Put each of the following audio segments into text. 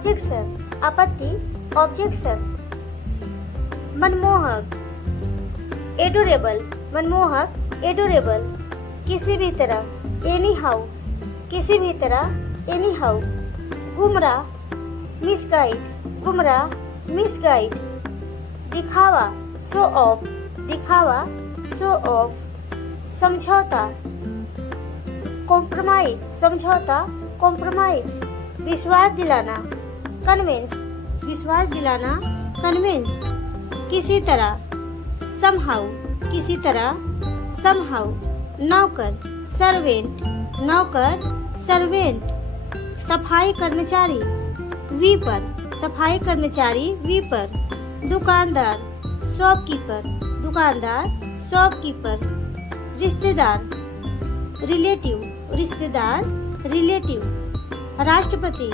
Objection आपत्ति, objection. मनमोहक adorable, मनमोहक एडोरेबल। किसी भी तरह एनी हाउ, किसी भी तरह एनी हाउ। गुमराह मिसगाइड, गुमराह मिसगाइड। दिखावा शो ऑफ, दिखावा शो ऑफ। समझौता कॉम्प्रोमाइज, समझौता कॉम्प्रोमाइज। विश्वास दिलाना कन्विंस, विश्वास दिलाना कन्विंस। किसी तरह समहाउ, किसी तरह समहाउ। नौकर सर्वेंट, नौकर सर्वेंट। सफाई कर्मचारी वीपर, सफाई कर्मचारी वीपर। दुकानदार शॉपकीपर, दुकानदार शॉपकीपर। रिश्तेदार रिलेटिव, रिश्तेदार रिलेटिव। राष्ट्रपति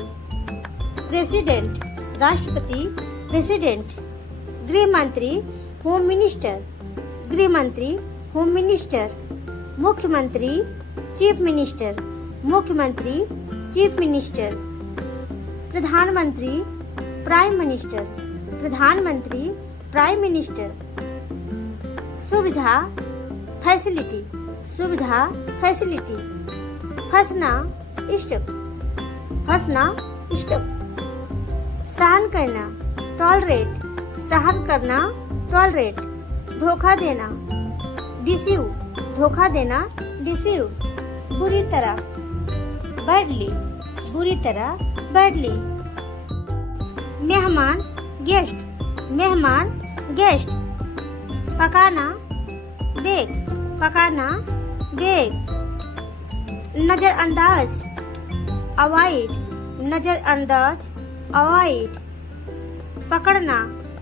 प्रेसिडेंट, राष्ट्रपति प्रेसिडेंट। गृह मंत्री होम मिनिस्टर, गृह मंत्री होम मिनिस्टर। मुख्यमंत्री चीफ मिनिस्टर, मुख्यमंत्री चीफ मिनिस्टर। प्रधानमंत्री प्राइम मिनिस्टर, प्रधानमंत्री प्राइम मिनिस्टर। सुविधा फैसिलिटी, सुविधा फैसिलिटी। फंसना स्टक, फंसना स्टक। सहन करना टॉलरेट, सहन करना टॉलरेट। धोखा देना डिसीव, धोखा देना डिसीव। बुरी तरह बैडली, बुरी तरह बैडली। मेहमान गेस्ट, मेहमान गेस्ट। पकाना बेक, पकाना बेक। नज़रअंदाज अवॉइड, नज़रअंदाज अवॉइड। पकड़ना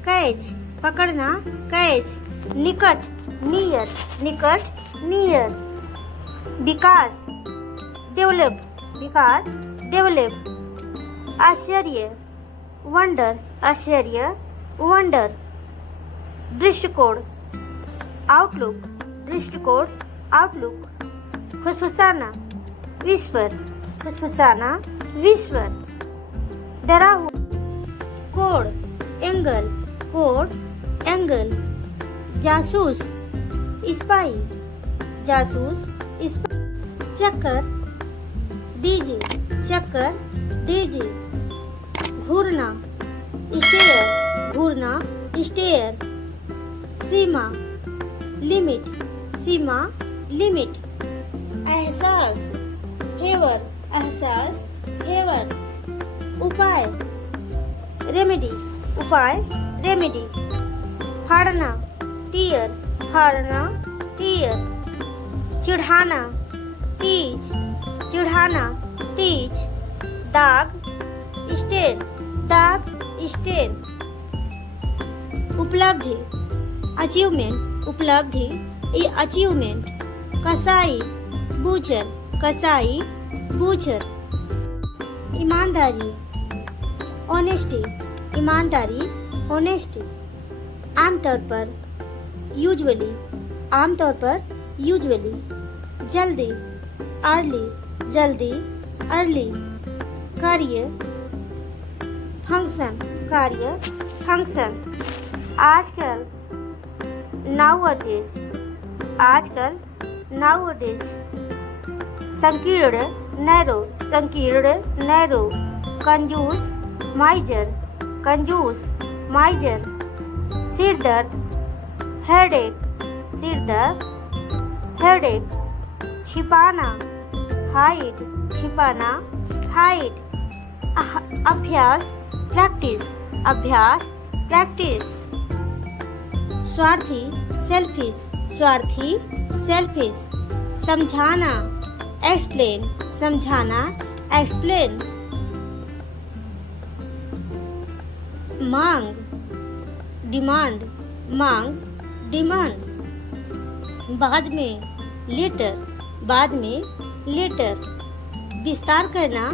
कैच, पकड़ना कैच। निकट नियर, निकट नियर। विकास डेवलप, विकास डेवलप। आश्चर्य वंडर, आश्चर्य वंडर। दृष्टिकोण आउटलुक, दृष्टिकोण आउटलुक। फुसफुसाना विस्पर, फुसफुसाना विस्पर। डरा हुआ कोड एंगल, कोड एंगल। जासूस स्पाई, जासूस स्पाई। चक्कर डीजे, चक्कर डीजे। घूरना स्टेयर, घूरना स्टेयर। सीमा लिमिट, सीमा लिमिट। एहसास फेवर, एहसास फेवर। उपाय रेमेडी, उपाय रेमेडी। फाड़ना टीयर, फाड़ना टीयर। चिढ़ाना टीज, चिढ़ाना टीज। दाग स्टेन, दाग स्टेन। उपलब्धि अचीवमेंट, उपलब्धि ये अचीवमेंट। कसाई बूचर, कसाई बूचर। ईमानदारी ऑनेस्टी, ईमानदारी ऑनेस्टी। आमतौर पर यूजुअली, आमतौर पर यूजुअली। जल्दी अर्ली, जल्दी अर्ली। कार्य फंक्शन, कार्य फंक्शन। आजकल नाउअडेज, आजकल नाउअडेज। संकीर्ण नैरो, संकीर्ण नैरो। कंजूस माइजर, कंजूस माइजर। सिर दर्द हेडेक, सिर दर्द हेडेक। छिपाना हाइड, छिपाना हाइड। अभ्यास प्रैक्टिस, अभ्यास प्रैक्टिस। स्वार्थी सेल्फिश, स्वार्थी सेल्फिश। समझाना एक्सप्लेन, समझाना एक्सप्लेन। मांग डिमांड, मांग डिमांड। बाद में लेटर, बाद में लेटर। विस्तार करना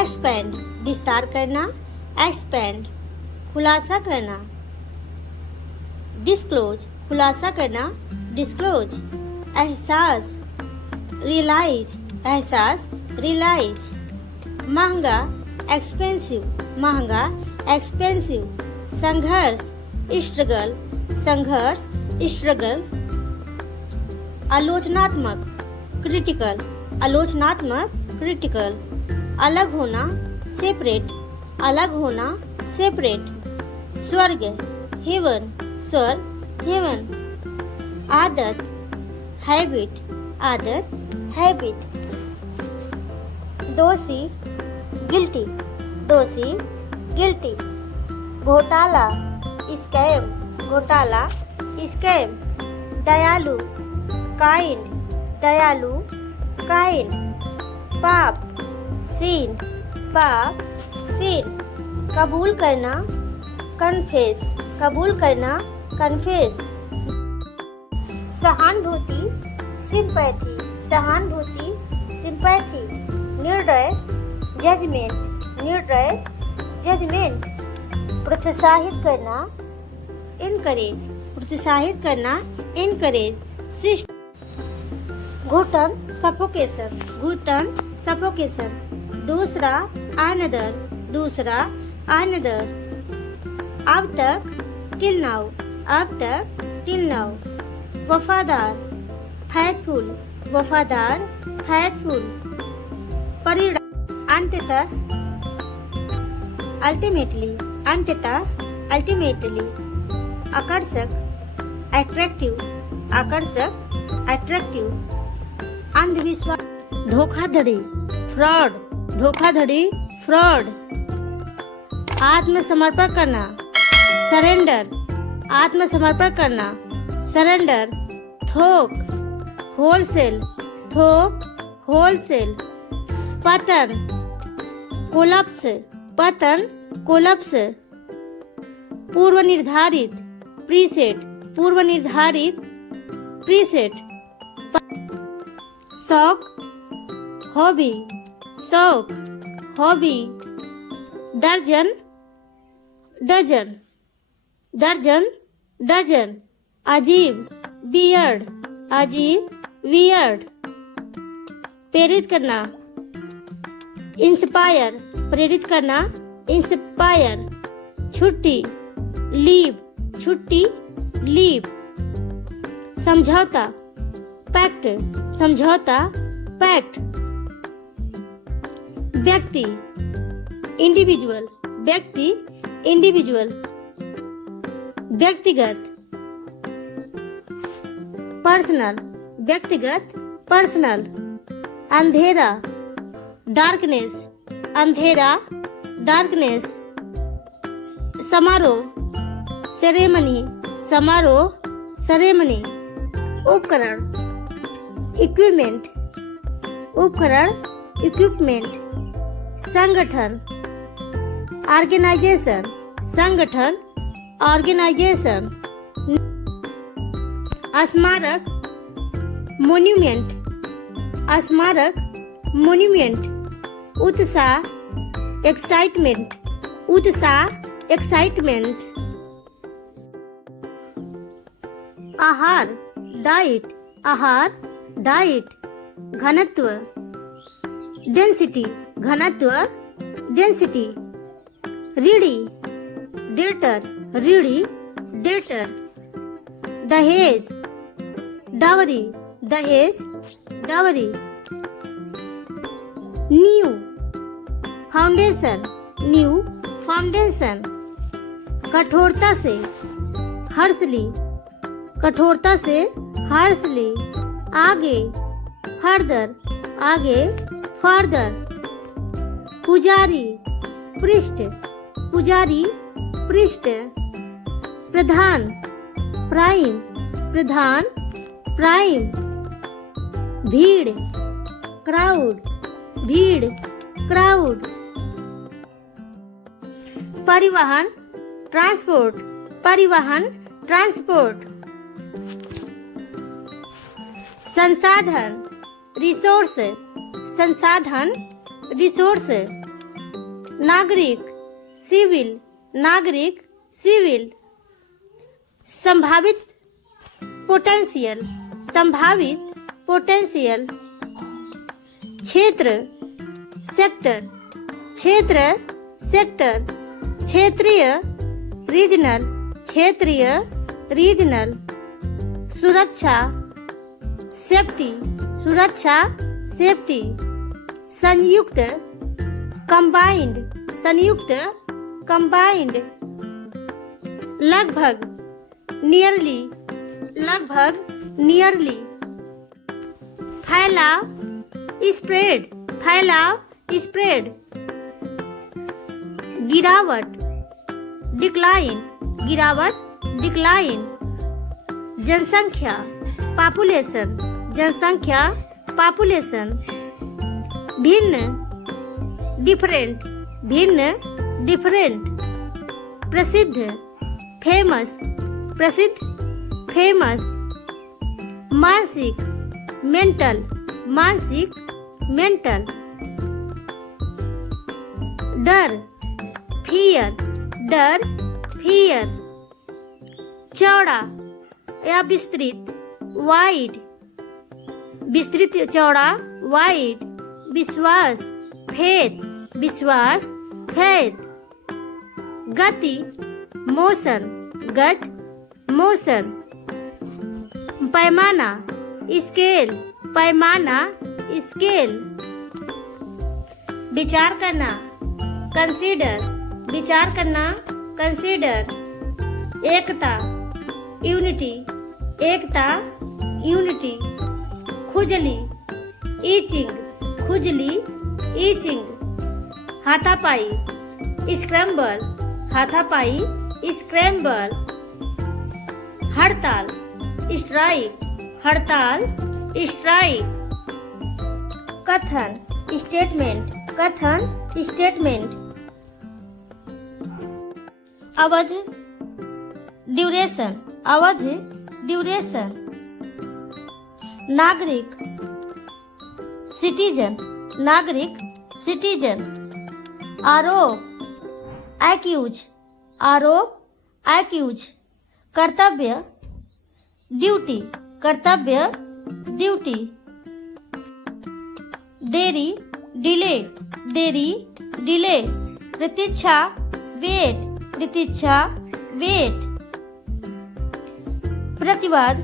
एक्सपेंड, विस्तार करना एक्सपेंड। खुलासा करना डिस्क्लोज, खुलासा करना डिस्क्लोज। एहसास रियलाइज, एहसास रियलाइज। महंगा एक्सपेंसिव महंगा, एक्सपेंसिव। संघर्ष स्ट्रगल, संघर्ष स्ट्रगल। आलोचनात्मक क्रिटिकल, आलोचनात्मक क्रिटिकल। अलग होना सेपरेट, अलग होना सेपरेट। स्वर्ग हेवन, स्वर्ग हेवन। आदत हैबिट, आदत हैबिट। दोषी गिल्टी, दोषी गिल्टी। घोटाला स्कैम, घोटाला स्कैम। दयालु काइंड, दयालु काइंड। पाप सीन, पाप सीन। कबूल करना कन्फेस, कबूल करना कन्फेस। सहानुभूति सिंपैथी, सहानुभूति सिंपैथी। निर्णय जजमेंट, निर्णय जजमेंट। प्रोत्साहित करना इनकरेज, प्रोत्साहित करना इनकरेज। घुटन सफोकेशन, घुटन सफोकेशन। दूसरा अनदर, दूसरा अनदर। अब तक टिल नाउ, अब तक टिल नाउ। वफादार फैथफुल, वफादार फैथफुल। परिणाम अंततः अल्टीमेटली, अंततः अल्टीमेटली। आकर्षक अट्रैक्टिव, आकर्षक अट्रैक्टिव। अंधविश्वास धोखाधड़ी फ्रॉड, धोखाधड़ी फ्रॉड। आत्मसमर्पण करना सरेंडर, आत्मसमर्पण करना सरेंडर। थोक होलसेल, थोक होलसेल। पतन कोलप्स, पतन कोलप्स। पूर्व निर्धारित प्रीसेट, पूर्व निर्धारित प्रीसेट। शौक हॉबी, शौक हॉबी। दर्जन डजन, दर्जन डजन। अजीब वियर्ड, अजीब वियर्ड। प्रेरित करना इंस्पायर, प्रेरित करना इंस्पायर। छुट्टी लीव, छुट्टी लीव। समझौता पैक्ट, समझौता पैक्ट। व्यक्ति इंडिविजुअल, व्यक्ति इंडिविजुअल। व्यक्तिगत पर्सनल, व्यक्तिगत पर्सनल। अंधेरा डार्कनेस, अंधेरा डार्कनेस। समारोह सेरेमनी, समारोह सेरेमनी। उपकरण इक्विपमेंट, उपकरण इक्विपमेंट। संगठन ऑर्गेनाइजेशन, संगठन ऑर्गेनाइजेशन। स्मारक मोन्यूमेंट, स्मारक मोन्यूमेंट। उत्साह एक्साइटमेंट, उत्साह एक्साइटमेंट। आहार डाइट, आहार डाइट। घनत्व डेंसिटी, घनत्व डेंसिटी। रीढ़ी डेटर, रीढ़ी डेटर। दहेज डावरी, दहेज डावरी। न्यू फाउंडेशन, न्यू फाउंडेशन। कठोरता से हर्षली, कठोरता से हर्षली। आगे फर्दर, आगे फर्दर। पुजारी पृष्ठ, पुजारी पृष्ठ। प्रधान प्राइम, प्रधान प्राइम। भीड़ क्राउड, भीड़ क्राउड। परिवहन ट्रांसपोर्ट, परिवहन ट्रांसपोर्ट। संसाधन रिसोर्स, संसाधन रिसोर्स। नागरिक सिविल, नागरिक सिविल। संभावित पोटेंशियल, संभावित पोटेंशियल। क्षेत्र सेक्टर, क्षेत्र सेक्टर, क्षेत्रीय रीजनल, क्षेत्रीय रीजनल, सुरक्षा सेफ्टी, सुरक्षा सेफ्टी, संयुक्त कंबाइंड, संयुक्त कंबाइंड, लगभग नियरली, लगभग नियरली, फैलाव स्प्रेड, फैलाव स्प्रेड, गिरावट डिक्लाइन, गिरावट डिक्लाइन, जनसंख्या पॉपुलेशन, जनसंख्या पॉपुलेशन, भिन्न डिफरेंट, भिन्न डिफरेंट, प्रसिद्ध फेमस, प्रसिद्ध फेमस, मानसिक मेंटल, मानसिक मेंटल, डर फियर, डर फियर, चौड़ा या विस्तृत वाइड, विस्तृत चौड़ा वाइड, विश्वास फेथ, विश्वास फेथ, गति मोशन, गति मोशन, पैमाना स्केल, पैमाना स्केल, विचार करना कंसीडर, विचार करना कंसीडर, एकता यूनिटी, एकता यूनिटी, खुजली ईचिंग, खुजली ईचिंग, हाथापाई स्क्रैम्बल, हाथापाई स्क्रैम्बल, हड़ताल स्ट्राइक, हड़ताल स्ट्राइक, कथन स्टेटमेंट, कथन statement, Awadh duration, Awadh duration, नागरिक सिटीजन, नागरिक सिटीजन, आरोप एक्यूज, आरोप एक्यूज, कर्तव्य ड्यूटी, कर्तव्य ड्यूटी, देरी डिले, देरी डिले, प्रतीक्षा वेट, प्रतीक्षा वेट, प्रतिवाद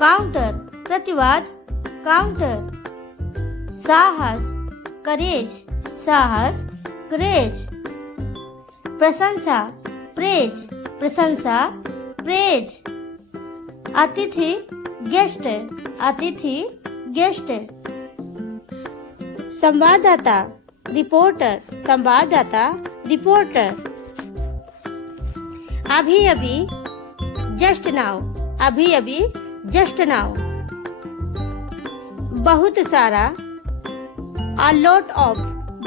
काउंटर, प्रतिवाद काउंटर, साहस करेज, साहस करेज, प्रशंसा प्रेज, प्रशंसा प्रेज, अतिथि गेस्ट, अतिथि गेस्ट, संवाददाता रिपोर्टर, संवाददाता रिपोर्टर, अभी अभी जस्ट नाउ, अभी अभी जस्ट नाउ, बहुत सारा a lot of,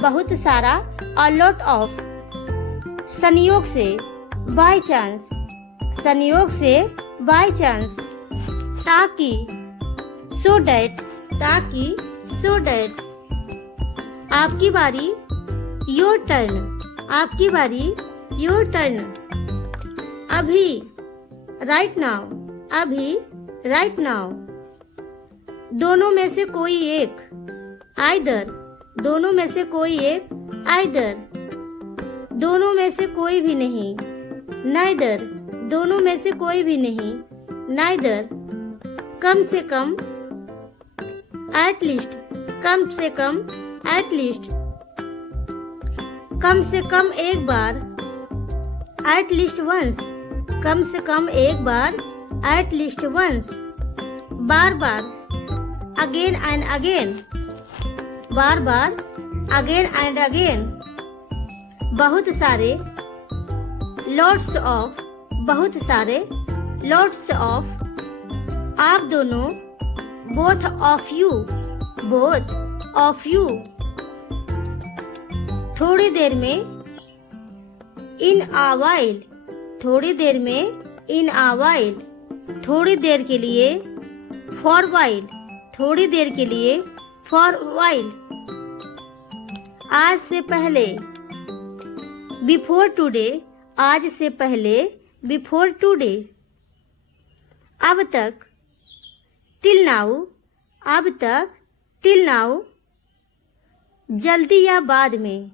बहुत सारा a lot of, संयोग से बाय चांस, संयोग से बाय चांस, ताकि so that, ताकि so that, आपकी बारी योर टर्न, आपकी बारी योर टर्न, अभी राइट नाउ, अभी राइट नाउ, दोनों में से कोई एक आइदर, दोनों में से कोई एक आइदर, दोनों में से कोई भी नहीं नाइदर, दोनों में से कोई भी नहीं नाइदर, कम से कम एट लीस्ट, कम से कम एट लीस्ट, कम से कम एक बार एट लीस्ट वंस, कम से कम एक बार एट लीस्ट वंस, बार बार अगेन एंड अगेन, बार बार अगेन एंड अगेन, बहुत सारे लॉट्स ऑफ, बहुत सारे लॉट्स ऑफ, आप दोनों both of you, both of you, थोड़ी देर में इन आ वाइल, थोड़ी देर में इन आ वाइल, थोड़ी देर के लिए फॉर वाइल, थोड़ी देर के लिए फॉर वाइल, आज से पहले बिफोर टुडे, आज से पहले बिफोर टुडे, अब तक टिल नाउ, अब तक टिल नाउ, जल्दी या बाद में,